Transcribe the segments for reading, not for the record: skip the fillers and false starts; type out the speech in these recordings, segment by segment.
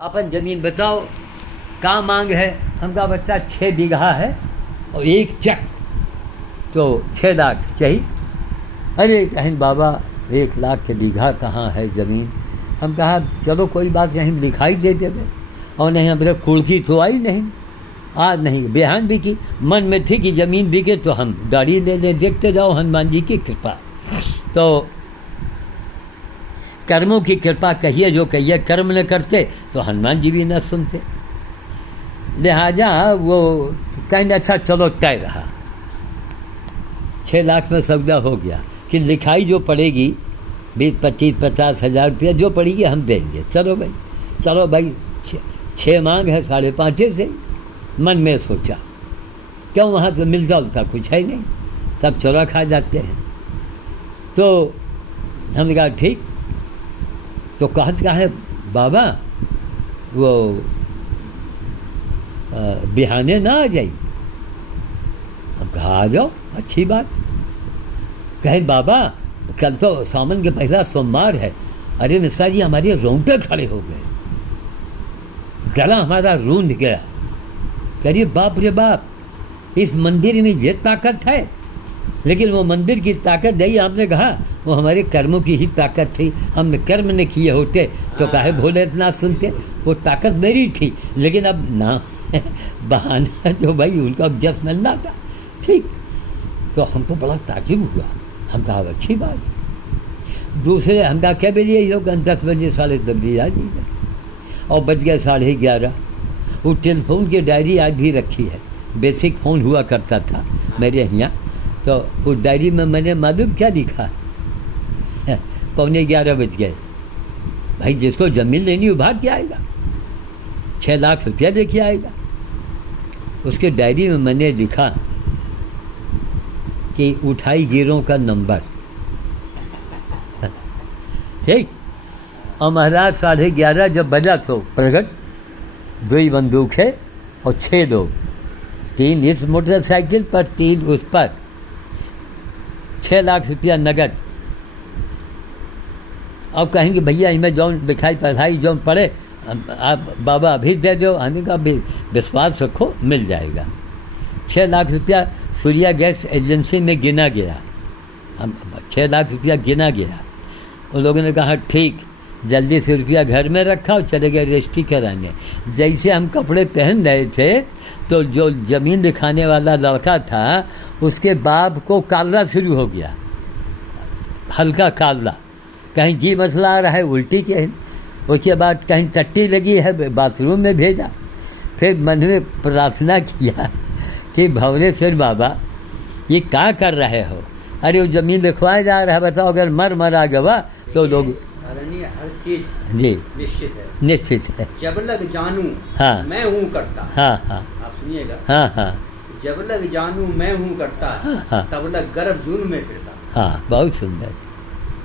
अपन जमीन बताओ, क्या मांग है? हमका बच्चा 6 बीघा है और 1 चक, तो 6 लाख चाहिए। अरे कहीं बाबा 1 लाख के बीघा कहाँ है ज़मीन? हम कहा चलो कोई बात नहीं, लिखाई दे देवे। और नहीं हमारे कुर्की तो आई नहीं, आज नहीं बिहान भी की, मन में थी कि ज़मीन बिके तो हम गाड़ी ले लें, देखते जाओ हनुमान जी की कृपा। तो कर्मों की कृपा कहिए जो कहिए, कर्म न करते तो हनुमान जी भी न सुनते। लिहाजा वो कहने अच्छा चलो तय रहा, 6 लाख में सौदा हो गया कि लिखाई जो पड़ेगी 20, 25, 50 हज़ार रुपया जो पड़ेगी हम देंगे। चलो भाई 6 मांग है, 5.5 से मन में सोचा, क्यों वहाँ तो मिलता उलता कुछ है नहीं, सब चोरा खा जाते हैं। तो हमने कहा ठीक। तो कहत का है बाबा वो बिहाने ना आ जाई। हम कहा आ जाओ, अच्छी बात। कहे बाबा कल तो सावन के पहला सोमवार है। अरे मिश्रा जी हमारे रोंगटे खड़े हो गए, गला हमारा रूंध गया। करिए बाप रे बाप, इस मंदिर में ये ताकत है। लेकिन वो मंदिर की ताकत नहीं, आपने कहा वो हमारे कर्मों की ही ताकत थी। हमने कर्म न किए होते तो काहे भोलेनाथ सुनते, वो ताकत मेरी थी। लेकिन अब ना बहाना जो भाई उनका जस मिलना था, ठीक। तो हमको बड़ा ताजुब हुआ। हम कहा अच्छी बात। दूसरे हम कहा क्या बजे हो? 10 बजे 10:30 बजे आ जाइए। और बज गए 11:30। वो टेलीफोन की डायरी आज भी रखी है, बेसिक फ़ोन हुआ करता था मेरे यहाँ। तो उस डायरी में मैंने मालूम क्या लिखा, 11:15 बज गए। भाई जिसको ज़मीन लेनी हो भाग के आएगा, 6 लाख रुपया लेके आएगा। उसके डायरी में मैंने लिखा कि उठाई गिरों का नंबर, ठीक। और महाराज 11:30 जब बजा तो प्रगट 2 बंदूक है और 6 लोग, 3 इस मोटरसाइकिल पर, 3 उस पर, 6 लाख रुपया नगद। अब कहेंगे भैया इनमें जौन लिखाई पढ़ाई जौन पढ़े आप बाबा अभी दे दो, आने का भी विश्वास रखो मिल जाएगा। 6 लाख रुपया सूर्या गैस एजेंसी में गिना गया, हम 6 लाख रुपया गिना गया। उन लोगों ने कहा ठीक, जल्दी से रुपया घर में रखा और चले गए रजिस्ट्री कराने। जैसे हम कपड़े पहन रहे थे तो जो ज़मीन दिखाने वाला लड़का था उसके बाप को कालरा शुरू हो गया, हल्का कालरा। कहीं जी मसला आ रहा है, उल्टी के, उसके बाद कहीं टट्टी लगी है, बाथरूम में भेजा। फिर मन में प्रार्थना किया कि भंवरेश्वर बाबा ये क्या कर रहे हो? अरे वो ज़मीन लिखवाया जा रहा है, बताओ अगर मरा गवा तो लोग हर चीज जी निश्चित है। जब लग जानू हाँ, मैं हूँ करता। हाँ हाँ, आप सुनिएगा। हाँ हाँ, जब लग जानू मैं हूँ करता, हाँ, तब लग गर्भ जून में फिरता। हाँ, बहुत सुंदर।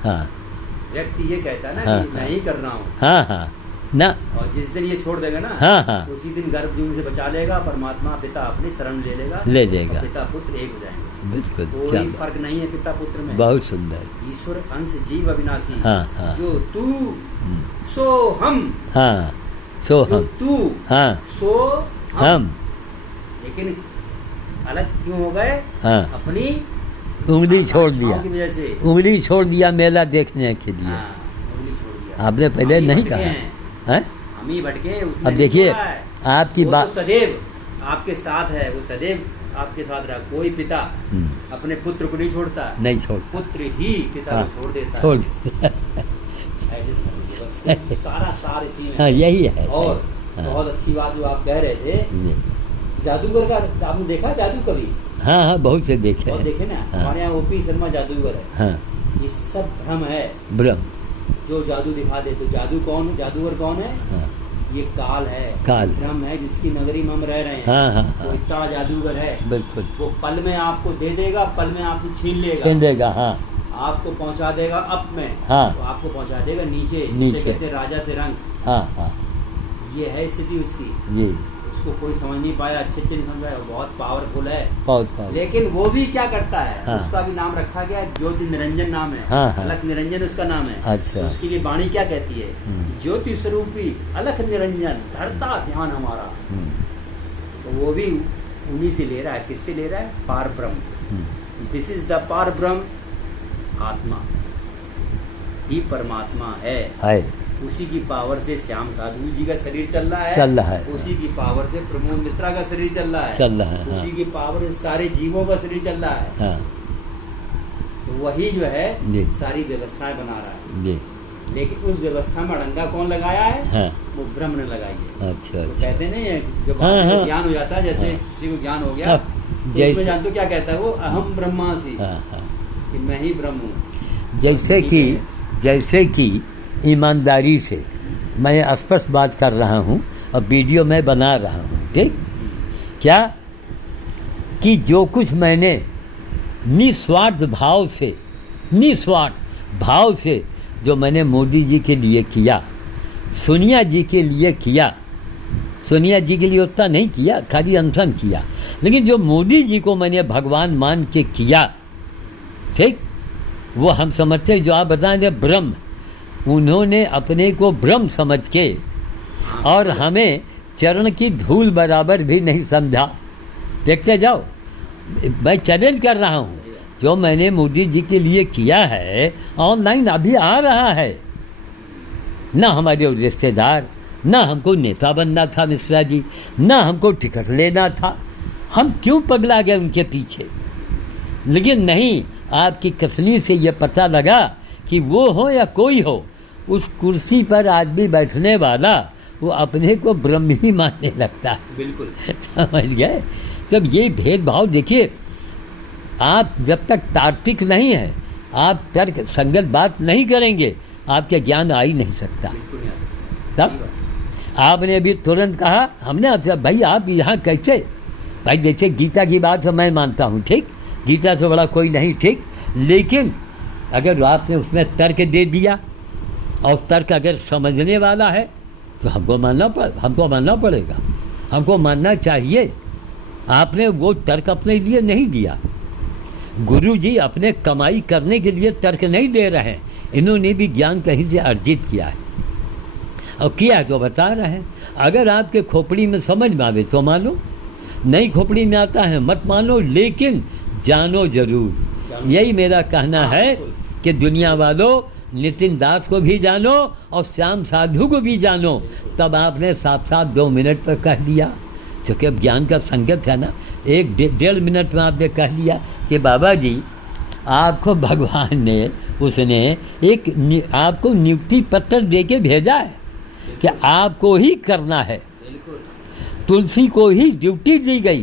हाँ, व्यक्ति ये कहता है ना हाँ, कि मैं ही कर रहा हूँ। हाँ हाँ ना, और जिस दिन ये छोड़ देगा ना, हाँ हाँ, उसी दिन गर्भ जून से बचा लेगा, परमात्मा पिता अपनी शरण ले लेगा। पिता पुत्र एक हो जाएंगे। बिल्कुल, कोई फर्क नहीं है पिता पुत्र में। बहुत सुंदर। ईश्वर अंश जीव अविनाशी। हाँ हाँ, जो तू सो हम, हाँ सो हम, तू हाँ सो हम। लेकिन अलग क्यों हो गए? हाँ, अपनी उंगली छोड़ दिया, की वजह से उंगली छोड़ दिया मेला देखने के लिए। उंगली छोड़ दिया। आपने पहले नहीं कहा है? हम ही भटके। अब देखिए आपकी बात सदैव आपके साथ है, वो सदैव आपके साथ रहा। कोई पिता अपने पुत्र को नहीं छोड़ता, नहीं छोड़, पुत्र ही पिता को छोड़ देता छोड़ बस सारा सार इसी में। हाँ, यही है। और बहुत अच्छी बात जो आप कह रहे थे, जादूगर का आपने देखा जादू कभी? हाँ हाँ, बहुत से देखे, बहुत देखे ना। हमारे यहाँ ओपी शर्मा जादूगर है। हाँ, ये सब भ्रम है, भ्रम। जो जादू दिखा दे। तो जादू कौन है? जादूगर कौन है? हाँ, ये काल है, काल भ्रम है, जिसकी नगरी में हम रह रहे हैं। हाँ हाँ, वो इतना जादूगर है, बिल्कुल। वो पल में आपको दे देगा, पल में आपसे छीन लेगा। हाँ, आपको पहुंचा देगा अप में, हाँ, तो आपको पहुंचा देगा नीचे। नीचे कहते हैं राजा से रंग। हाँ हाँ, ये है स्थिति उसकी। जी। उसको उसको कोई समझ नहीं पाया, अच्छे नहीं समझ पाया, वो बहुत पावरफुल है। बहुत लेकिन वो भी क्या करता है, हाँ। उसका भी नाम रखा गया ज्योति निरंजन नाम है। हाँ, हाँ। अलख निरंजन उसका नाम है। अच्छा। तो उसके लिए वाणी क्या कहती है, ज्योति स्वरूपी अलख निरंजन धरता ध्यान हमारा। तो वो भी उन्हीं से ले रहा है। किससे ले रहा है? पार ब्रह्म। दिस इज द पार ब्रह्म, आत्मा ही परमात्मा है। उसी की पावर से श्याम साधु जी का शरीर चल रहा है, उसी की पावर से प्रमोद मिश्रा का शरीर चल रहा है, उसी की पावर से सारे जीवों का शरीर चल रहा है। हाँ। तो वही जो है सारी व्यवस्थाएं बना रहा है। लेकिन उस व्यवस्था में अड़ंगा कौन लगाया है? हाँ। वो ब्रह्म ने लगाई है। अच्छा, तो अच्छा। कहते नहीं है जब हाँ। ज्ञान हो जाता है, जैसे किसी को ज्ञान हो गया तो उसमें जानते हो क्या कहता है वो, अहम ब्रह्मासि, कि मैं ही ब्रह्म हूँ। जैसे कि ईमानदारी से मैं स्पष्ट बात कर रहा हूँ और वीडियो में बना रहा हूँ, ठीक क्या, कि जो कुछ मैंने निस्वार्थ भाव से जो मैंने मोदी जी के लिए किया, सोनिया जी के लिए किया, सोनिया जी के लिए उतना नहीं किया, खाली अनशन किया, लेकिन जो मोदी जी को मैंने भगवान मान के किया, ठीक, वो हम समझते जो आप बताएंगे ब्रह्म, उन्होंने अपने को ब्रह्म समझ के और हमें चरण की धूल बराबर भी नहीं समझा। देखते जाओ, मैं चैलेंज कर रहा हूँ, जो मैंने मोदी जी के लिए किया है ऑनलाइन अभी आ रहा है। ना हमारे रिश्तेदार, ना हमको नेता बनना था मिश्रा जी, ना हमको टिकट लेना था, हम क्यों पगला गए उनके पीछे। लेकिन नहीं, आपकी कसनी से ये पता लगा कि वो हो या कोई हो, उस कुर्सी पर आदमी बैठने वाला वो अपने को ब्रह्म ही मानने लगता है। बिल्कुल समझ गए। तब ये भेदभाव देखिए, आप जब तक तार्किक नहीं है, आप तर्क संगत बात नहीं करेंगे, आपके ज्ञान आ ही नहीं सकता। तब आपने अभी तुरंत कहा, हमने आपसे भाई आप यहाँ कैसे, भाई जैसे गीता की बात तो मैं मानता हूँ, ठीक, गीता से बड़ा कोई नहीं, ठीक, लेकिन अगर आपने उसमें तर्क दे दिया और तर्क अगर समझने वाला है तो हमको मानना पड़ेगा, हमको मानना चाहिए। आपने वो तर्क अपने लिए नहीं दिया, गुरु जी अपने कमाई करने के लिए तर्क नहीं दे रहे हैं, इन्होंने भी ज्ञान कहीं से अर्जित किया है और किया जो बता रहे हैं। अगर आपके खोपड़ी में समझ में आवे तो मानो, नहीं खोपड़ी में आता है मत मानो, लेकिन जानो जरूर। यही मेरा कहना है कि दुनिया वालों, नितिन दास को भी जानो और श्याम साधु को भी जानो। तब आपने साथ 2 मिनट पर कह दिया, क्योंकि अब ज्ञान का संगत है ना, 1-1.5 मिनट में आपने कह लिया कि बाबा जी आपको भगवान ने, उसने एक आपको नियुक्ति पत्र दे के भेजा है कि आपको ही करना है। तुलसी को ही ड्यूटी दी गई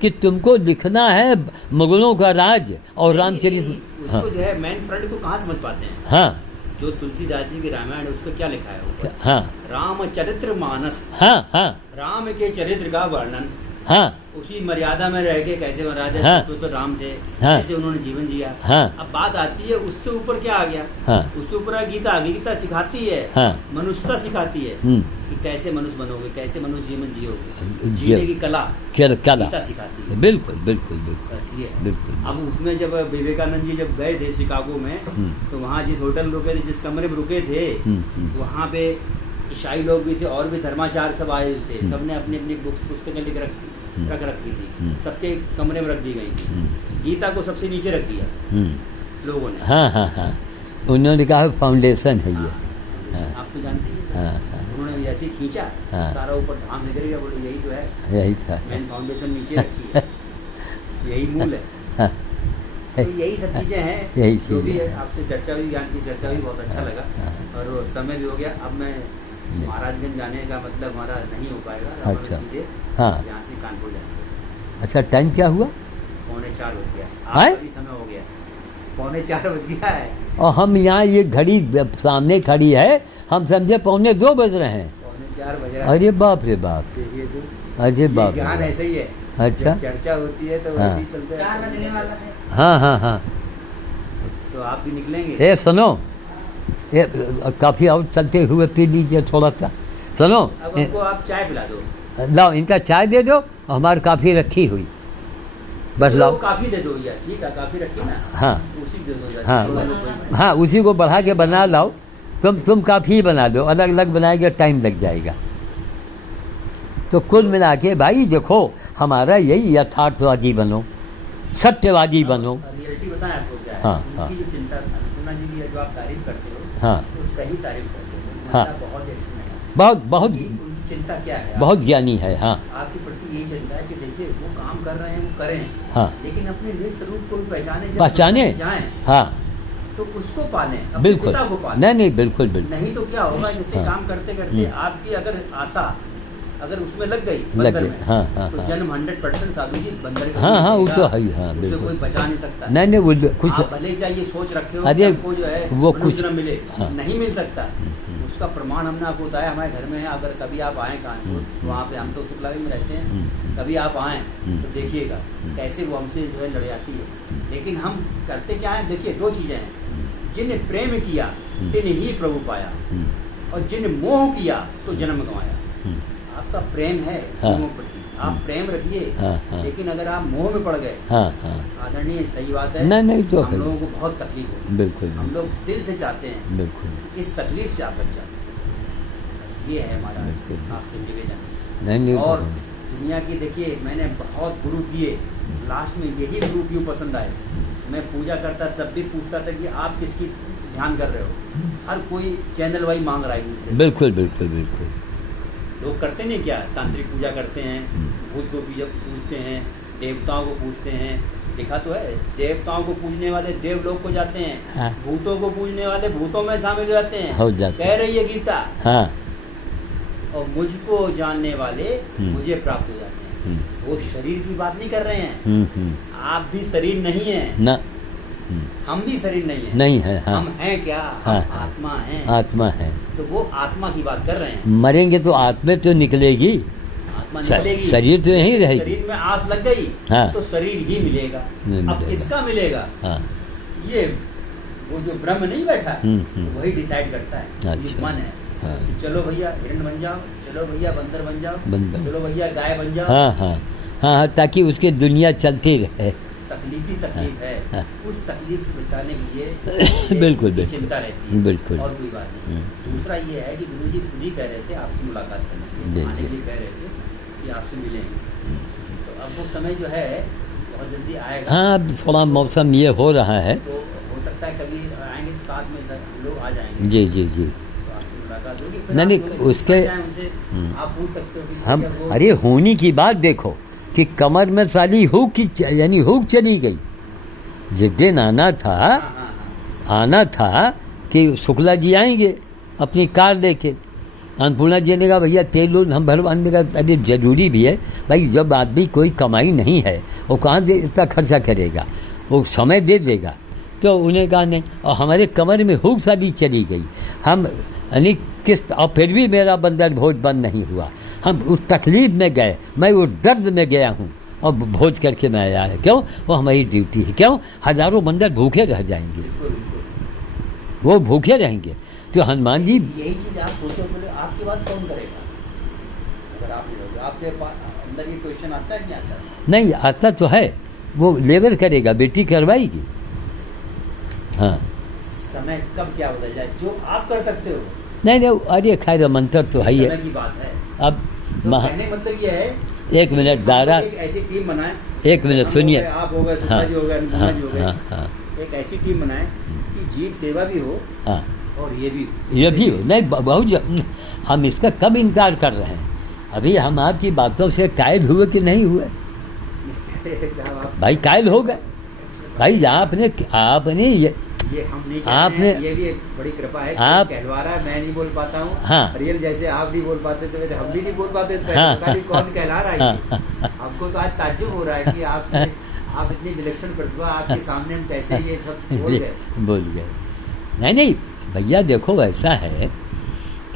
कि तुमको लिखना है मुगलों का राज और रामचरित। हाँ। जो है मेन फ्रंट को कहाँ समझ पाते हैं? हाँ, जो तुलसीदास जी की रामायण है उस पर क्या लिखा है ऊपर? हाँ, रामचरित्र मानस। हाँ, हाँ, राम के चरित्र का वर्णन, हाँ, उसी मर्यादा में रह के कैसे राजा हाँ, तो राम थे, हाँ, कैसे उन्होंने जीवन जिया। हाँ, अब बात आती है उससे ऊपर क्या आ गया? हाँ, उससे ऊपर गीता आ गई। गीता सिखाती है, हाँ, मनुष्यता सिखाती है कि कैसे मनुष्य बनोगे, कैसे मनुष्य जीवन जियोगे, जीने की कला गीता सिखाती है। बिल्कुल बिल्कुल बिल्कुल, बस ये है। बिल्कुल। अब उसमें जब विवेकानंद जी जब गए थे शिकागो में, तो वहाँ जिस होटल रुके थे, जिस कमरे में रुके थे, वहाँ पे ईसाई लोग भी थे और भी धर्माचार्य सब आए थे। सबने अपनी अपनी पुस्तकें लिख रखी थी, सबके कमरे में रख दी गई थी। गीता को सबसे नीचे रख दिया लोगों ने। हाँ, हाँ, हाँ, उन्होंने कहा फाउंडेशन है ये। हाँ, आप तो जानते हैं। हाँ, हाँ, उन्होंने ऐसे खींचा, हाँ, सारा ऊपर धाम निकल गया, बोले यही तो है, यही था, मेन फाउंडेशन नीचे रखी है, यही मूल है। हाँ, तो यही सब चीजें हैं, यही जो भी चीज़ है। आपसे चर्चा हुई, ज्ञान की चर्चा हुई, बहुत अच्छा लगा। और समय भी हो गया, अब मैं महाराजगंज जाने का मतलब हमारा नहीं हो पाएगा। अच्छा, सीधे हाँ, यहाँ से कानपुर जाएंगे। अच्छा, टाइम क्या हुआ? 3:45 बज गया, है? अभी समय हो गया, 3:45 बज गया है। और हम यहाँ ये घड़ी सामने खड़ी है, हम समझे 2:45 बज रहे हैं। 4:45 बज रहा है। अरे बाप रे बाप, देखिए तो अरे बाप रे ज्ञान बाप। ऐसे ही है। अच्छा, जब चर्चा होती है तो हाँ, वैसे ही चलते हैं। 4 बजने वाला है। हाँ, हाँ, हाँ। तो आप भी निकलेंगे? ए सुनो, ये काफ़ी और चलते हुए पी लीजिए थोड़ा सा। सुनो, अब हमको आप चाय पिला दो। लाओ इनका चाय दे दो और हमारी काफ़ी रखी हुई, बस लाओ। काफ़ी दे दो या ठीक है, काफ़ी रखी ना, हाँ उसी दे दो या हाँ तो- हाँ, उसी को बढ़ा के बना लाओ। तुम काफ़ी बना दो, अलग अलग बनाएंगे टाइम लग जाएगा। तो कुल मिला के भाई देखो, हमारा यही यथार्थवादी बनो, सत्यवादी बनो। रियलिटी बताएं आपको क्या है। हाँ, हाँ। उनकी जो चिंता, अन्नपूर्णा जी की जो आप तारीफ करते हो, हाँ वो सही तारीफ करते हो, हाँ। मतलब बहुत एक्सप्लेन है। बहुत बहुत उनकी चिंता क्या है, बहुत ज्ञानी है। हाँ आपके प्रति यही चिंता है कि देखिए वो काम कर रहे हैं, वो करें, हाँ लेकिन अपने निज स्वरूप को भी पहचाने, जब पहचाने जाएं हाँ तो उसको पालें, अपने बिल्कुल, पिता को पालें। नहीं बिल्कुल बिल्कुल। नहीं तो क्या होगा, जैसे हाँ। काम करते करते आपकी अगर आशा अगर उसमें लग गई लग बंदर गई, में, हाँ, हाँ, तो हाँ। जन्म 100% साधु जी बंदर का हाँ, हाँ, वो मिलेगा, तो है ही, हाँ, उसे बिल्कुल। कोई बचा नहीं सकता। नहीं वो कुछ आप भले चाहिए सोच रखे हो अरे, कि आपको जो है वो मनुष्य कुछ- जन्म मिले, हाँ। नहीं मिल सकता। उसका प्रमाण हमने आपको बताया, हमारे घर में है। अगर कभी आप आए कानपुर, वहाँ पे हम तो शुक्लागंज में रहते हैं, कभी आप आए तो देखिएगा कैसे वो हमसे जो है लड़ जाती है। लेकिन हम करते क्या है, देखिए दो चीज़ें हैं, जिन्हें प्रेम किया तिन्हें ही प्रभु पाया, और जिन्हें मोह किया तो जन्म गंवाया। आपका प्रेम है हाँ। जीवों प्रति, आप प्रेम रखिए, हाँ, हाँ। लेकिन अगर आप मोह में पड़ गए, हाँ हाँ आदरणीय सही बात है, नहीं तो हम है। लोगों को बहुत तकलीफ होगी। बिल्कुल हम लोग दिल से चाहते हैं बिल्कुल इस तकलीफ से आप बच जाए, बस ये है हमारा बिल्कुल। आपसे निवेदन। नहीं और तो दुनिया की देखिए, मैंने बहुत गुरु किए, लास्ट में यही गुरु क्यों पसंद आए। मैं पूजा करता तब भी पूछता था कि आप किसकी ध्यान कर रहे हो, हर कोई चैनल वाई मांग रहा है। बिल्कुल बिल्कुल बिल्कुल। लोग करते नहीं क्या, तांत्रिक पूजा करते हैं, भूत को पूजते हैं, देवताओं को पूजते हैं। लिखा तो है, देवताओं को पूजने वाले देवलोक को जाते हैं, हाँ। भूतों को पूजने वाले भूतों में शामिल हो जाते हैं, हो जाते कह रही है गीता। हाँ और मुझको जानने वाले मुझे प्राप्त हो जाते हैं। हम्म। वो शरीर की बात नहीं कर रहे हैं, आप भी शरीर नहीं है, ना हम भी शरीर नहीं है, नहीं है। हाँ हम हैं क्या, हाँ, हम हाँ। आत्मा हैं। आत्मा है, तो वो आत्मा की बात कर रहे हैं। मरेंगे तो आत्मा तो निकलेगी, आत्मा श- निकलेगी, शरीर तो यहीं रहेगी। शरीर में आस लग गई हाँ। तो शरीर ही मिलेगा। नहीं अब मिलेगा। किसका मिलेगा, हाँ ये वो जो ब्रह्म नहीं बैठा, हम्म। वही डिसाइड करता है। ये अच्छा। मन है हाँ। कि चलो भैया हिरण बन जाओ, चलो भैया बंदर बन जाओ, बंदर। चलो भैया गाय बन जाओ। हाँ हाँ हाँ हाँ, ताकि उसकी दुनिया चलती रहे। तकलीफ ही तकलीफ है, हाँ। उस तकलीफ से बचाने के लिए बिल्कुल, ये बिल्कुल। चिंता रहती है, बिल्कुल। और कोई बात नहीं। दूसरा ये है कि गुरु जी खुद ही कह रहे थे आपसे मुलाकात करने के लिए, आने के लिए कह रहे थे कि आपसे मिलेंगे। तो अब वो समय जो है बहुत जल्दी आएगा। हाँ, अब थोड़ा मौसम ये हो रहा है। तो हो सकता है कभी आएंगे तो साथ में सर हम लोग आ जाएंगे, जी जी जी। तो आपसे मुलाकात होगी। फिर नहीं, आप नहीं, लोग उसके- जाएं उनसे, आप पूछ सकते हो कि हम क्या वो- अरे होने की बात देखो कि कमर में साली हुक की यानी हुक चली गई। जिस दिन आना था, हाँ, हाँ, हाँ। आना था कि शुक्ला जी आएंगे अपनी कार लेके। अन्नपूर्णा जी ने कहा भैया तेल उल हम भरवाने का, अरे जरूरी भी है भाई, जब आदमी कोई कमाई नहीं है वो कहाँ से इतना खर्चा करेगा, वो समय दे देगा। तो उन्हें कहा नहीं, और हमारे कमर में हुक साली चली गई। हम यानी किस, और फिर भी मेरा बंदर भोज बंद नहीं हुआ। हम उस तकलीफ में गए, मैं उस दर्द में गया हूँ और भोज करके मैं आया है। क्यों? वो हमारी ड्यूटी है। क्यों? हजारों बंदर भूखे रह जाएंगे, बिल्कुल, बिल्कुल। वो भूखे रहेंगे। तो हनुमान जी यही चीज आप सोचो, बोले आपकी बात कौन करेगा अगर आप नहीं रहोगे। आपके पास अंदर ये क्वेश्चन आता है कि नहीं आता है? नहीं आता तो है, वो लेबर करेगा, बेटी करवाएगी। हाँ समय कब क्या बदल जाए, जो आप कर सकते हो। नहीं नहीं, अरे खैर मंत्र तो है ही समय है। की बात है। अब तो महा- कहने का मतलब ये है, एक मिनट हम दारा, लोग एक ऐसी टीम बनाएं, एक मिनट हम हो सुनिए। गए, आप हो गए, सुषमा हाँ जी हो गए, अन्नपूर्णा जी हो गए, हाँ हाँ एक ऐसी टीम बनाएं कि जीव सेवा भी हो हाँ, और ये भी ये भी नहीं बहुत हम इसका कब इनकार कर रहे हैं। अभी हम आपकी बातों से कायल हुए कि नहीं हुए? साहब, आप- भाई कायल हो गए भाई। आपने ये हम नहीं कहते आपने- हैं, ये भी एक बड़ी कृपा है। आप- कहलवा रहा है, मैं नहीं बोल पाता हूँ। हाँ। रियल जैसे आप नहीं बोल पाते थे, वैसे हम भी नहीं बोल पाते थे। हाँ। पता नहीं कौन कहला रहा है ये। हाँ। हमको तो आज ताज्जुब हो रहा है कि आप इतनी विलक्षण प्रतिभा, आपके सामने हम कैसे ये सब बोल गए। बोल गए। नहीं नहीं भैया देखो, ऐसा है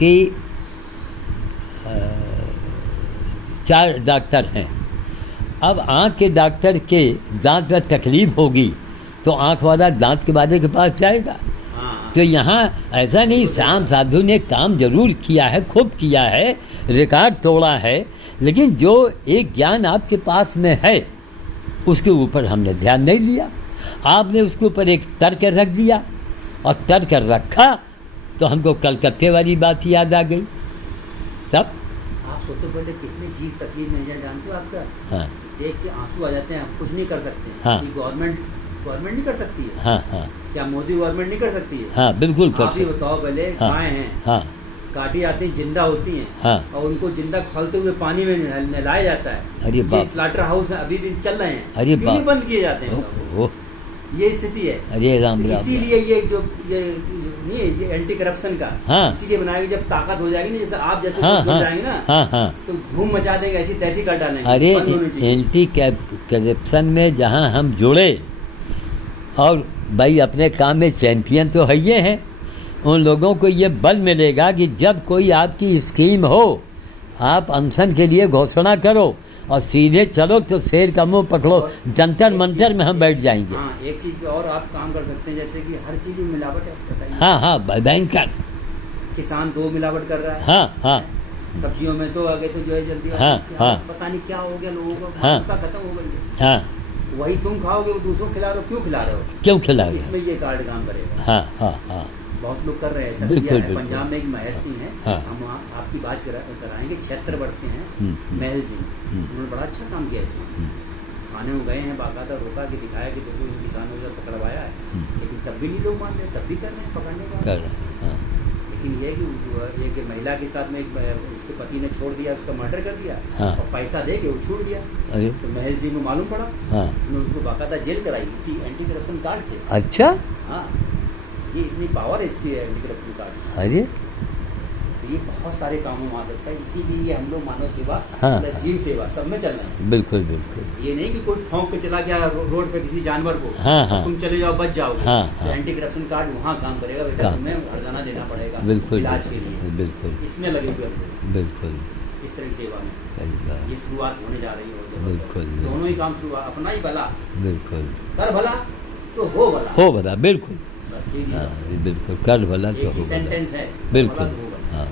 कि 4 डॉक्टर हैं। अब आँख के डॉक्टर के दांत में तकलीफ होगी तो आँख वाला दांत के वाले के पास जाएगा। हाँ, तो यहाँ ऐसा नहीं, श्याम साधु ने काम जरूर किया है, खूब किया है, रिकॉर्ड तोड़ा है, लेकिन जो एक ज्ञान आपके पास में है उसके ऊपर हमने ध्यान नहीं दिया। आपने उसके ऊपर एक तर्क रख दिया, और तर्क रखा तो हमको कलकत्ते वाली बात याद आ गई। तब आप सोचो पहले कितने जीव तकलीफ में है, जानते हो आपका, हाँ देख के आंसू आ जाते हैं, आप कुछ नहीं कर सकते हैं। हाँ। ये गवर्नमेंट नहीं कर सकती है। हाँ हाँ क्या मोदी गवर्नमेंट नहीं कर सकती है? हाँ बिल्कुल कर आप ही सकते। बताओ, पहले हाँ। गायें हैं, हाँ काटी आती हैं, जिंदा होती हैं, हाँ और उनको जिंदा खलते हुए पानी में नहलाया जाता है। अरे ये बाप, स्लाटर हाउस अभी भी चल रहे हैं, अरे क्यों नहीं बाप। बंद किए जाते हैं बताओ? ओह, ये स्थिति है। अरे राम तो राम। इसीलिए ये नहीं है, ये एंटी करप्शन का हाँ। इसीलिए बनाएगी। जब ताकत हो जाएगी ना, जैसे आप जैसे हाँ लोग जुड़ हाँ जाएंगे ना, हाँ हाँ। तो धूम मचा देंगे, ऐसी तैसी कर डालेंगे। अरे बंद होनी चाहिए। एंटी करप्शन में जहाँ हम जुड़े, और भाई अपने काम में चैंपियन तो है ये हैं, उन लोगों को ये बल मिलेगा कि जब कोई आपकी स्कीम हो, आप अनशन के लिए घोषणा करो और सीधे चलो तो शेर का मुंह पकड़ो, जंतर मंतर में हम बैठ जाएंगे। हाँ, एक चीज पे और आप काम कर सकते हैं, जैसे कि हर चीज में मिलावट है, बताइए। हाँ हाँ भयंकर। किसान 2 मिलावट कर रहा है। हाँ हाँ सब्जियों में तो आगे तो जो है जल्दी हाँ, हाँ। पता नहीं क्या हो गया, लोगों का हाँ। मानवता खत्म हो गई है। हाँ, वही तुम खाओगे, वो दूसरों को खिला रहे हो, क्यों खिला रहे हो? क्यों खिलाए? इसमें ये कार्ड काम करेगा। हाँ हाँ हाँ बहुत लोग कर रहे हैं, ऐसा बिल्कुल, किया है। बिल्कुल। पंजाब में एक महल सिंह है, हाँ। हम आपकी बात कराएंगे, 76 वर्ष के हैं, महल सिंह। उन्होंने बड़ा अच्छा काम किया इसमें। खाने में गए हैं, बाकायदा रोका के दिखाया कि देखो इन किसानों से पकड़वाया है, लेकिन तब भी नहीं लोग मान रहे, तब भी कर रहे हैं पकड़ने का। कर रहे हैं, हाँ। लेकिन ये कि एक महिला के साथ में उसके पति ने छोड़ दिया, उसका मर्डर कर दिया, हाँ। और पैसा दे के वो छूट दिया। अरे तो महल सिंह को मालूम पड़ा, हाँ उन्होंने उसको बाकायदा जेल कराई इसी एंटी करप्शन कार्ड से। अच्छा, हाँ, ये इतनी पावर है इसकी एंटी करप्शन कार्ड। अरे तो ये बहुत सारे कामों में आ सकता है, इसीलिए हम लोग मानव सेवा, हाँ। जीव सेवा सब में चल रहे हैं। बिल्कुल बिल्कुल। ये नहीं कि कोई ठोंक के चला गया रोड पे किसी जानवर को, हाँ, हाँ। तुम चले जाओ बच जाओगे। हाँ, तो हाँ। एंटी करप्शन कार्ड वहाँ काम करेगा, बेटा काम तुम्हें हरजाना देना पड़ेगा बिल्कुल इलाज के लिए। बिल्कुल इसमें लगे हुए हम लोग, बिल्कुल इस तरह की सेवा में। सही बात। ये शुरुआत होने जा रही है और जबरदस्त। बिल्कुल। दोनों ही काम शुरुआत, अपना ही भला बिल्कुल कर भला तो हो भला। हो भला, बिल्कुल। बस ये हाँ बिल्कुल, कर भला तो एक हो ही भला। सेंटेंस है, बिल्कुल। भला तो हो भला। हाँ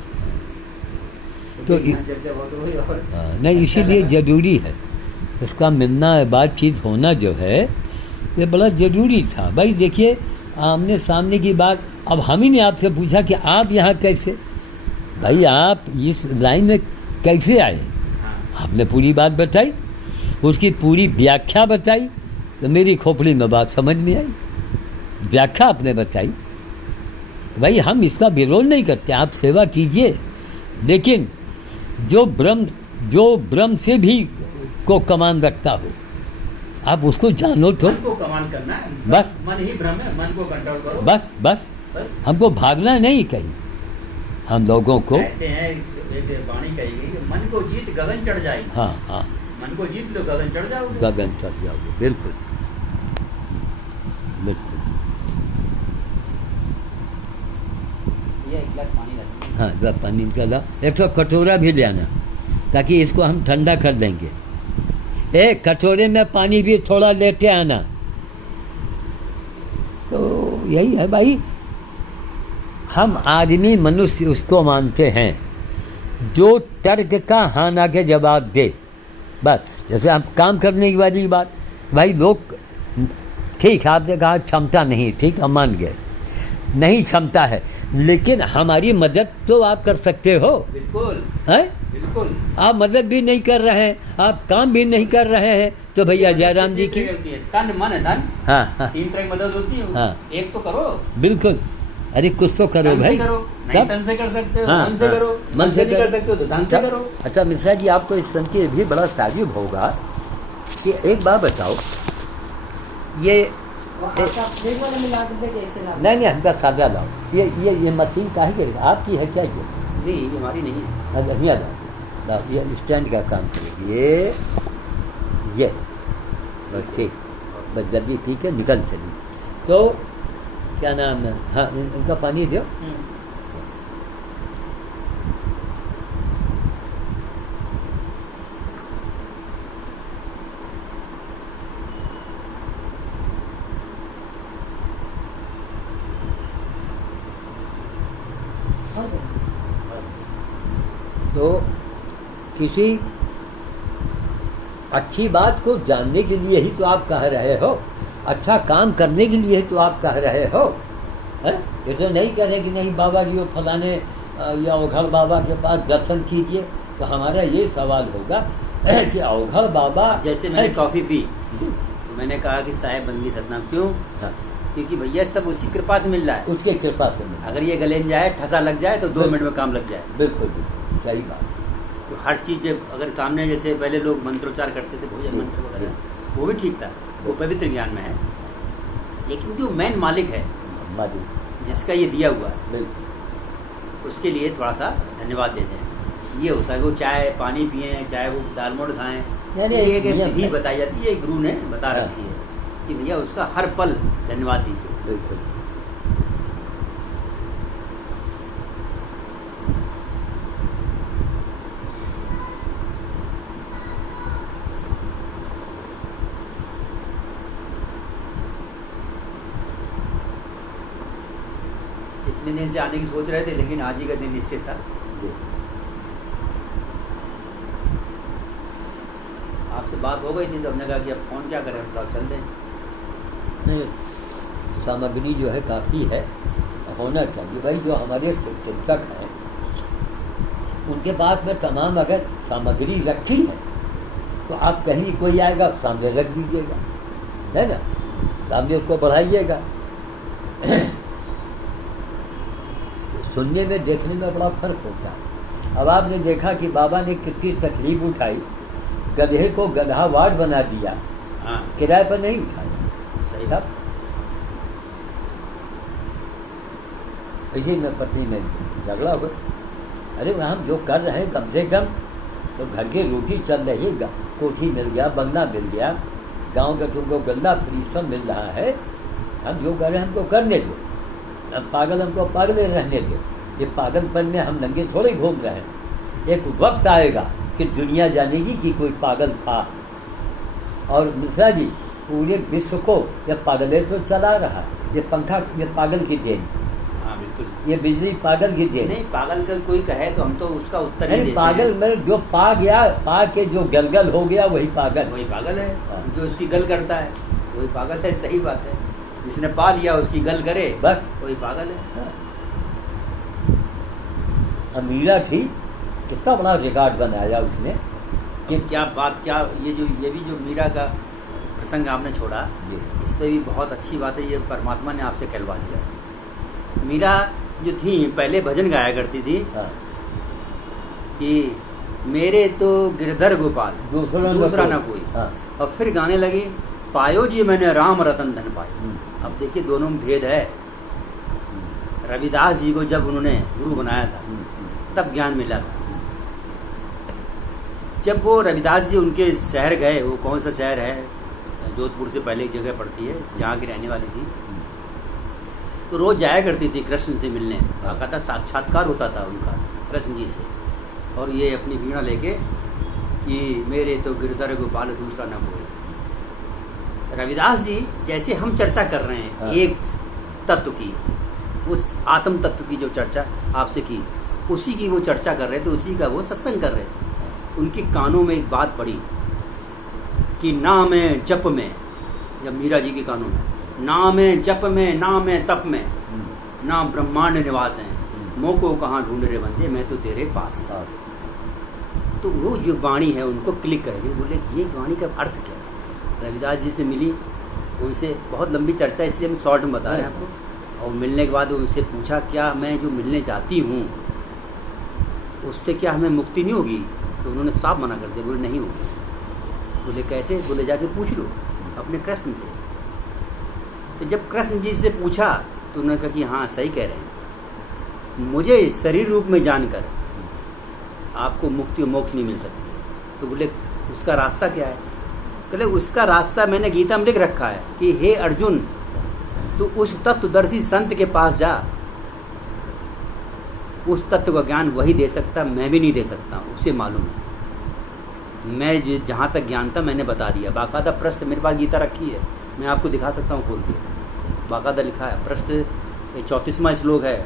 तो तो यहाँ चर्चा बहुत हुई और हाँ, नहीं इसीलिए जरूरी है उसका मिलना, बातचीत होना जो है ये बड़ा ज़रूरी था। भाई देखिए, आमने सामने की बात। अब हम ही ने आपसे पूछा कि आप यहाँ कैसे, भाई आप इस लाइन में कैसे आए, हाँ, आपने पूरी बात बताई, उसकी पूरी व्याख्या बताई, तो मेरी खोपड़ी में बात समझ में आई। व्याख्या आपने बताई, भाई हम इसका विरोध नहीं करते, आप सेवा कीजिए, लेकिन जो ब्रह्म से भी को कमान रखता हो, आप उसको जानो तो। मन को कमांड करना है, बस। मन ही भ्रम है, मन को कंट्रोल करो। बस बस, हमको भागना नहीं कहीं। हम लोगों को कहते हैं, एक वाणी कही गई कि मन को जीत गगन चढ़ जाएगी। हाँ हाँ, मन को जीत लो, गगन चढ़ जाओगे। गगन चढ़ जाओगे, बिल्कुल बिल्कुल। ये एक गिलास पानी रखो। हाँ जरा पानी का ला, एक तो कटोरा भी ले आना ताकि इसको हम ठंडा कर देंगे। एक कटोरे में पानी भी थोड़ा लेते आना। तो यही है भाई, हम आदमी मनुष्य उसको मानते हैं जो तर्क का हाँ ना के जवाब दे। बस जैसे हम काम करने की वाली बात, भाई लोग ठीक है, आपने कहा क्षमता नहीं, ठीक हम मान गए, नहीं क्षमता है, लेकिन हमारी मदद तो आप कर सकते हो। बिल्कुल हैं? बिल्कुल। आप मदद भी नहीं कर रहे हैं, आप काम भी नहीं कर रहे हैं, तो भैया जयराम जी की होती है, तन मन धन, हाँ हाँ 3 तरह की मदद होती है। हाँ। एक तो करो, बिल्कुल। अरे कुछ तो करो तन से भाई। करो, नहीं तब? तन से कर सकते हो, हाँ, मन से हाँ। करो, मन से नहीं कर सकते हो तो धन से तब? करो। अच्छा मिश्रा जी, आपको इस सन के भी बड़ा ताजुब होगा कि एक बात बताओ, ये नहीं नहीं हमका सादा लाओ, ये मशीन काहे करेगा, आपकी है क्या ये? नहीं, ये हमारी नहीं है। नहीं लाओ, ये स्टैंड का काम करेगी ये बस ठीक, बस जल्दी ठीक है, निकल चली। तो क्या नाम है, हाँ इनका पानी दो। किसी अच्छी बात को जानने के लिए ही तो आप कह रहे हो, अच्छा काम करने के लिए ही तो आप कह रहे हो, है? ये तो नहीं कह रहे कि नहीं बाबा जी वो फलाने या अवघड़ बाबा के पास दर्शन कीजिए। तो हमारा ये सवाल होगा कि अवघड़ बाबा, जैसे मैंने कॉफ़ी पी तो मैंने कहा कि साहेब बंदी सतनाम, क्यों? हाँ, क्योंकि भैया सब उसी कृपा से मिल रहा है। उसके कृपा से मिला। अगर ये गले जाए, ठसा लग जाए तो 2 मिनट में काम लग जाए। बिल्कुल बिल्कुल सही बात। तो हर चीज़ अगर सामने, जैसे पहले लोग मंत्रोच्चार करते थे, भोजन मंत्र वगैरह, वो भी ठीक था, वो पवित्र ज्ञान में है। लेकिन जो मेन मालिक है, जिसका ये दिया हुआ है, बिल्कुल उसके लिए थोड़ा सा धन्यवाद देते हैं। ये होता है कि वो चाहे पानी पिए, चाहे वो दाल मोठ खाएं, यानी ये एक एक नियम विधि है। बताई जाती है, गुरु ने बता हाँ। रखी है कि भैया उसका हर पल धन्यवाद दीजिए। बिल्कुल। इतने दिन से आने की सोच रहे थे, लेकिन आज ही का दिन निश्चित था। जी। आपसे बात हो गई थी तो हमने कहा कि अब फोन क्या करें, अब चल दें। नहीं, सामग्री जो है काफ़ी है, होना चाहिए भाई। जो हमारे चिंतक हैं उनके पास में तमाम अगर सामग्री रखी है तो आप कहीं कोई आएगा सामने रख दीजिएगा, है ना, सामने उसको बढ़ाइएगा। सुनने में देखने में बड़ा फर्क होता है। अब आपने देखा कि बाबा ने कितनी तकलीफ उठाई, गधे को गधा वार्ड बना दिया, हाँ, किराए पर नहीं उठाया। सही था इसी में पत्नी में झगड़ा हुआ। अरे हम जो कर रहे हैं कम से कम तो घर की रोटी चल रही है, कोठी मिल गया, बंगला मिल गया, गांव का तुमको गंदा परिश्रम मिल रहा है, हम जो कर रहे हैं हमको करने दो। अब पागल हमको पागल रहने दो। ये पागलपन में हम नंगे थोड़े घूम रहे हैं। एक वक्त आएगा कि दुनिया जानेगी कि कोई पागल था। और मिश्रा जी पूरे विश्व को ये पागले तो चला रहा है। ये पंखा ये पागल की देन, हाँ बिल्कुल। ये बिजली पागल की देन। नहीं, पागल का कोई कहे तो हम तो उसका उत्तर नहीं नहीं, देते पागल हैं। में जो पा गया, पा के जो गलगल हो गया वही पागल। वही पागल है। हाँ। जो उसकी गल करता है वही पागल है। सही बात है। जिसने पा लिया उसकी गल करे बस वही पागल है। हाँ। मीरा थी, कितना बड़ा रिकॉर्ड बनाया उसने कि क्या बात, क्या ये भी जो मीरा का प्रसंग आपने छोड़ा, जी। इस पे भी बहुत अच्छी बात है। ये परमात्मा ने आपसे कहलवा दिया। मीरा जो थी पहले भजन गाया करती थी हाँ। कि मेरे तो गिरधर गोपाल दूसरा ना कोई। हाँ। और फिर गाने लगी पायो जी मैंने राम रतन धन पायो। अब देखिए दोनों में भेद है। रविदास जी को जब उन्होंने गुरु बनाया था तब ज्ञान मिला था। जब वो रविदास जी उनके शहर गए, वो कौन सा शहर है, जोधपुर से पहले एक जगह पड़ती है जहाँ की रहने वाली थी, तो रोज जाया करती थी कृष्ण से मिलने। बाकायदा साक्षात्कार होता था उनका कृष्ण जी से। और ये अपनी वीणा लेके कि मेरे तो गिरधर गोपाल दूसरा न कोई। रविदास जी जैसे हम चर्चा कर रहे हैं हाँ। एक तत्व की, उस आत्म तत्व की जो चर्चा आपसे की, उसी की वो चर्चा कर रहे थे, उसी का वो सत्संग कर रहे थे। उनके कानों में एक बात पड़ी कि नाम है जप में, जब मीरा जी के कानों में नाम है जप में, नाम है तप में, ना ब्रह्मांड निवास है, मोह को कहाँ ढूंढ रहे बंदे, मैं तो तेरे पास हूँ। तो वो जो वाणी है उनको क्लिक करेंगे, बोले कि ये वाणी का अर्थ क्या है। रविदास जी से मिली, उनसे बहुत लंबी चर्चा, इसलिए हम शॉर्ट में बता रहे हैं आपको। और मिलने के बाद उनसे पूछा क्या मैं जो मिलने जाती हूँ उससे क्या हमें मुक्ति नहीं होगी? तो उन्होंने साफ मना कर दिया, बोले नहीं होगी। बोले कैसे? बोले जाके पूछ लो अपने कृष्ण से। तो जब कृष्ण जी से पूछा तो उन्होंने कहा कि हाँ सही कह रहे हैं, मुझे शरीर रूप में जानकर आपको मुक्ति और मोक्ष नहीं मिल सकती है। तो बोले उसका रास्ता क्या है? कहले उसका रास्ता मैंने गीता में लिख रखा है कि हे अर्जुन, तू उस तत्वदर्शी संत के पास जा, उस तत्व का ज्ञान वही दे सकता, मैं भी नहीं दे सकता, उसे मालूम है। मैं जहाँ तक ज्ञान था मैंने बता दिया। बाकायदा पृष्ठ मेरे पास गीता रखी है, मैं आपको दिखा सकता हूँ खोल के, बाकायदा लिखा है। पृष्ठ 34वां श्लोक है,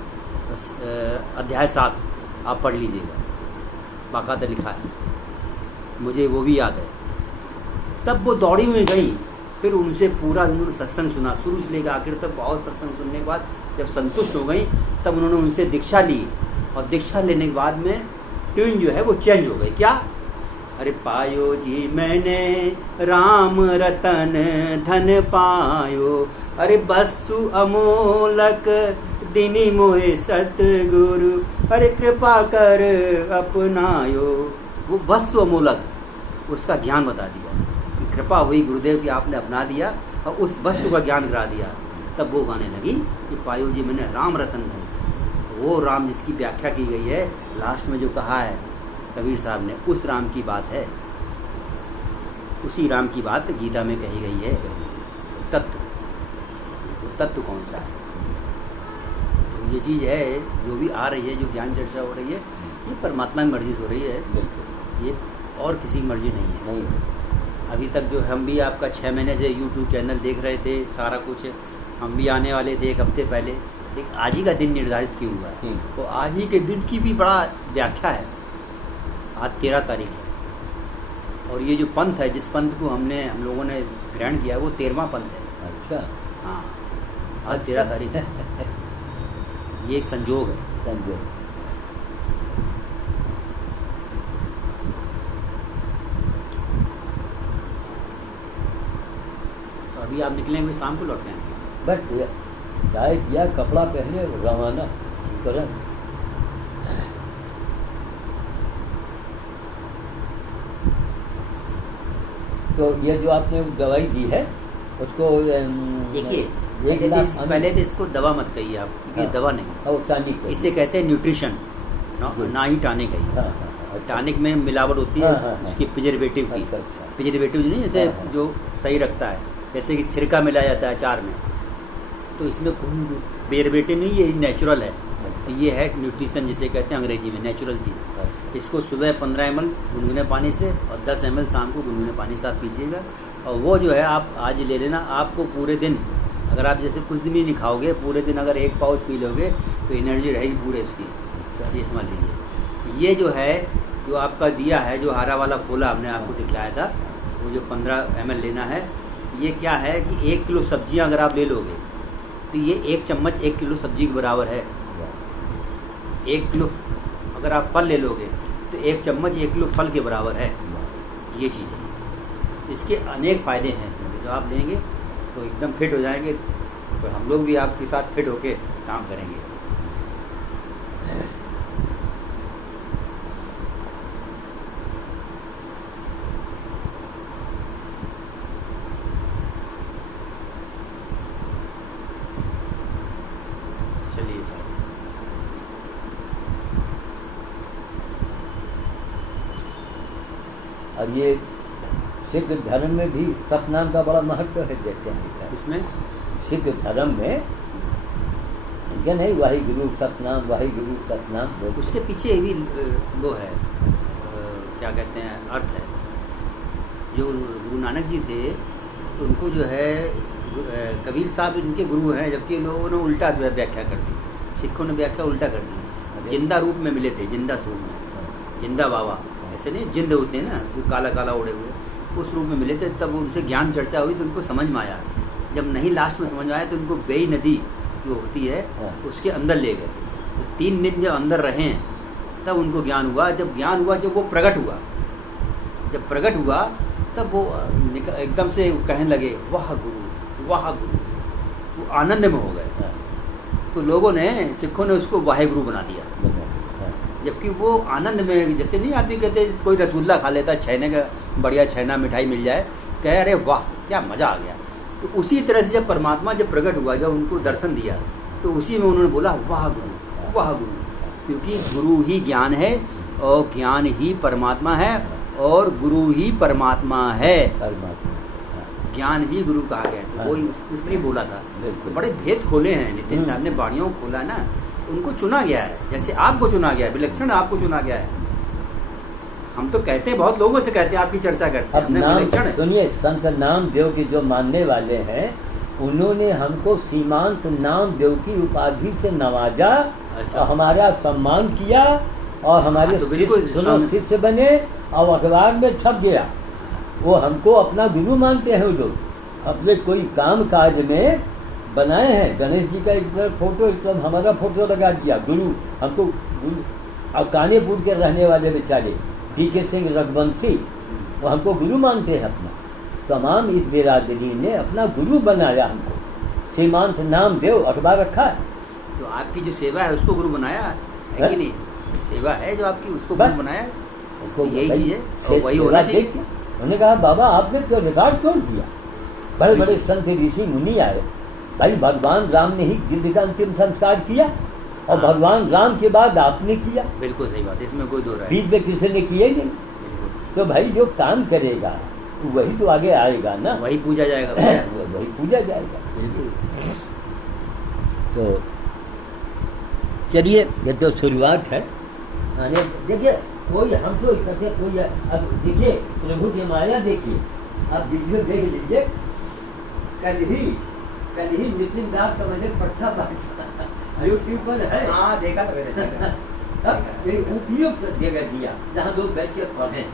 अध्याय 7, आप पढ़ लीजिएगा, बाकायदा लिखा है। मुझे वो भी याद है। तब वो दौड़ी हुई गई, फिर उनसे पूरा उन्होंने सत्संग सुना, शुरू से लेकर आखिर तक बहुत सत्संग सुनने के बाद जब संतुष्ट हो गई तब उन्होंने उनसे दीक्षा ली, और दीक्षा लेने के बाद में ट्यून जो है वो चेंज हो गई। क्या? अरे पायो जी मैंने राम रतन धन पायो, अरे वस्तु अमोलक दिनी मोहे सतगुरु, अरे कृपा कर अपनायो। वो वस्तु अमोलक, उसका ज्ञान बता दिया कि कृपा हुई गुरुदेव की, आपने अपना लिया और उस वस्तु का ज्ञान करा दिया। तब वो गाने लगी कि पायो जी मैंने राम रतन धन, वो राम जिसकी व्याख्या की गई है लास्ट में जो कहा है कबीर साहब ने, उस राम की बात है, उसी राम की बात गीता में कही गई है। तत्व, वो तत्व कौन सा है? तो ये चीज़ है जो भी आ रही है, जो ज्ञान चर्चा हो रही है, ये परमात्मा की मर्जी से हो रही है, ये और किसी की मर्जी नहीं है। अभी तक जो हम भी आपका 6 महीने से YouTube चैनल देख रहे थे, सारा कुछ हम भी आने वाले थे 1 हफ्ते पहले, एक आज ही का दिन निर्धारित क्यों हुआ है? तो आज ही के दिन की भी बड़ा व्याख्या है। आज 13 तारीख है, और ये जो पंथ है, जिस पंथ को हम लोगों ने ग्रहण किया, वो 13वां पंथ है। अच्छा, हाँ, आज 13 तारीख है। ये एक संजोग है। संजोग। तो अभी आप निकलेंगे, शाम को लौट आएंगे? बस चाय पिया, कपड़ा पहने, रवाना तुरंत। तो ये जो आपने दवाई दी है उसको देखिए, पहले तो इसको दवा मत कहिए आप, क्योंकि हाँ, दवा नहीं, और टॉनिक इसे कहते हैं न्यूट्रिशन, ना ही टॉनिक है। हाँ, हाँ, टॉनिक में मिलावट होती है, हाँ, हाँ, हाँ। उसकी प्रिजर्वेटिव की, अच्छा, अच्छा। प्रिजर्वेटिव नहीं, जैसे हाँ, हाँ। जो सही रखता है, जैसे कि सिरका मिलाया जाता है अचार में, तो इसमें कोई प्रिजर्वेटिव नहीं, ये नेचुरल है। तो ये है न्यूट्रिशन जिसे कहते हैं अंग्रेजी में, नेचुरल चीज़। इसको सुबह 15 ml गुनगुने पानी से और 10 ml शाम को गुनगुने पानी से आप पीजिएगा, और वो जो है आप आज ले लेना। आपको पूरे दिन, अगर आप जैसे कुछ दिन ही नहीं खाओगे, पूरे दिन अगर 1 पाउच पी लोगे तो एनर्जी रहेगी पूरे उसकी। ये समझ लीजिए। ये जो है, जो आपका दिया है, जो हरा वाला खोला हमने आपको दिखलाया था, वो जो 15 ml लेना है, ये क्या है कि 1 किलो सब्जियां अगर आप ले लोगे तो ये 1 चम्मच 1 किलो सब्जी के बराबर है। 1 किलो अगर आप फल ले लोगे तो 1 चम्मच 1 किलो फल के बराबर है। ये चीज़ है, इसके अनेक फ़ायदे हैं। जो आप लेंगे तो एकदम फिट हो जाएंगे, तो हम लोग भी आपके साथ फिट होके काम करेंगे। चलिए साहब, और ये सिख धर्म में भी सतनाम का बड़ा महत्व है, देखते हैं इसमें सिख धर्म में क्या नहीं, वाही गुरु सतनाम, वाही गुरु सतनाम, उसके पीछे भी वो है, क्या कहते हैं, अर्थ है। जो गुरु नानक जी थे, तो उनको जो है कबीर साहब इनके गुरु हैं, जबकि लोगों ने उल्टा व्याख्या कर दी, सिखों ने व्याख्या उल्टा कर दी। जिंदा रूप में मिले थे, जिंदा स्वरूप में, जिंदा बाबा, ऐसे नहीं जिंद होते हैं ना, जो काला काला उड़े हुए, उस रूप में मिले थे। तब उनसे ज्ञान चर्चा हुई तो उनको समझ में आया। जब नहीं लास्ट में समझ में आया तो उनको बेई नदी जो होती है उसके अंदर ले गए। तो 3 दिन जब अंदर रहे तब उनको ज्ञान हुआ। जब ज्ञान हुआ, जब वो प्रकट हुआ, जब प्रकट हुआ तब वो एकदम से कहने लगे वाह गुरु, वाह गुरु, वो आनंद में हो गए। तो लोगों ने, सिखों ने उसको वाहे गुरु बना दिया। जबकि वो आनंद में, जैसे नहीं आदमी कहते कोई रसगुल्ला खा लेता, छैने का बढ़िया छैना मिठाई मिल जाए, कहे अरे वाह क्या मज़ा आ गया। तो उसी तरह से जब परमात्मा जब प्रकट हुआ, जब उनको दर्शन दिया, तो उसी में उन्होंने बोला वाह गुरु, वाह गुरु, क्योंकि गुरु ही ज्ञान है और ज्ञान ही परमात्मा है और गुरु ही परमात्मा है। ज्ञान ही गुरु कहा गया। तो वही उसने बोला था। तो बड़े भेद खोले हैं नितिन साहब ने, वाणियों को खोला ना, उनको चुना गया है, जैसे आपको चुना गया है, विलक्षण आपको चुना गया है। हम तो कहते हैं, बहुत लोगों से कहते हैं, आपकी चर्चा करते हैं, अब नाम सुनिए, संत नामदेव के जो मानने वाले हैं, उन्होंने हमको सीमांत नामदेव की उपाधि से नवाजा। अच्छा। और हमारा सम्मान किया और हमारे तो बिल्कुल शिष्य बने और अखबार में छप गया, वो हमको अपना गुरु मानते हैं वो लोग। अपने कोई काम काज में बनाए हैं, गणेश जी का एक तरफ फोटो, एक तरफ हमारा फोटो लगा दिया, गुरु हमको गुरु। और कानेपुर के रहने वाले बेचारे डीके सिंह रघुवंशी, वो हमको गुरु मानते हैं अपना। तमाम इस बिरादरी ने अपना गुरु बनाया हमको। सीमांत नामदेव अखबार रखा है। तो आपकी जो सेवा है उसको गुरु बनाया है कि नहीं? सेवा है जो आपकी, उसको बस। गुरु बनाया है। उसको यही चीज है, और से- वही सेवा होना चाहिए। देख के उन्होंने कहा बाबा आपने तो रिकॉर्ड तोड़ दिया। बड़े बड़े संत ऋषि मुनि आए, भाई भगवान राम ने ही गिद्ध का अंतिम संस्कार किया, और हाँ। भगवान राम के बाद आपने किया, बिल्कुल सही बात, इसमें कोई दो राय नहीं। बीच में किसी ने किया ही नहीं। बिल्कुल। तो भाई जो काम करेगा वही तो आगे आएगा ना, वही पूजा जाएगा भैया। वही पूजा जाएगा। बिल्कुल। तो चलिए, ये तो शुरुआत है। आने देखिए, कोई हम तो कहते कोई अब देखिए प्रभु की माया देखिए, आप वीडियो देख लीजिए। कल ही नितिन दास का मैंने पर्चा बांटा यूट्यूब पर है। हाँ देखा था मैंने, देखा। अब एक उपयुक्त जगह दिया जहाँ लोग बैठ के पढ़ें।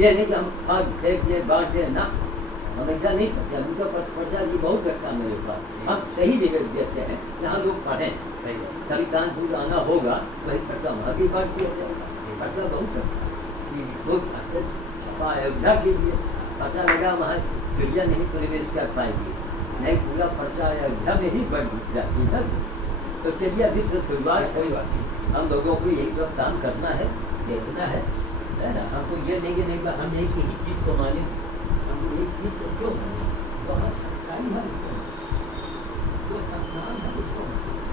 ये नहीं कि हम भाग फेंक दिए बांट दे ना, हम ऐसा नहीं करते। अभी तो पर्चा जी बहुत रखा मेरे पास, हम सही जगह देते हैं जहाँ लोग पढ़ें। सही बात। कभी कानपुर आना होगा वही पर्चा वहाँ भी बांट दिया जाएगा। पर्चा बहुत अच्छा लोग छपा अयोध्या कीजिए, पता लगा वहाँ चिड़िया नहीं प्रवेश कर पाएंगे, नहीं पूरा पर्चा अयोध्या में ही बढ़ जाती है। तो चलिए अभी तो शुरुआत कोई बात नहीं। हम लोगों को यही सब काम करना है, देखना है ना। हमको ये नहीं कि नहीं कि हम एक ही चीज़ को माने, हमको एक चीज़ को क्यों माने, तो हम सच्चाई है उसको, जो सत्सान है उसको माने।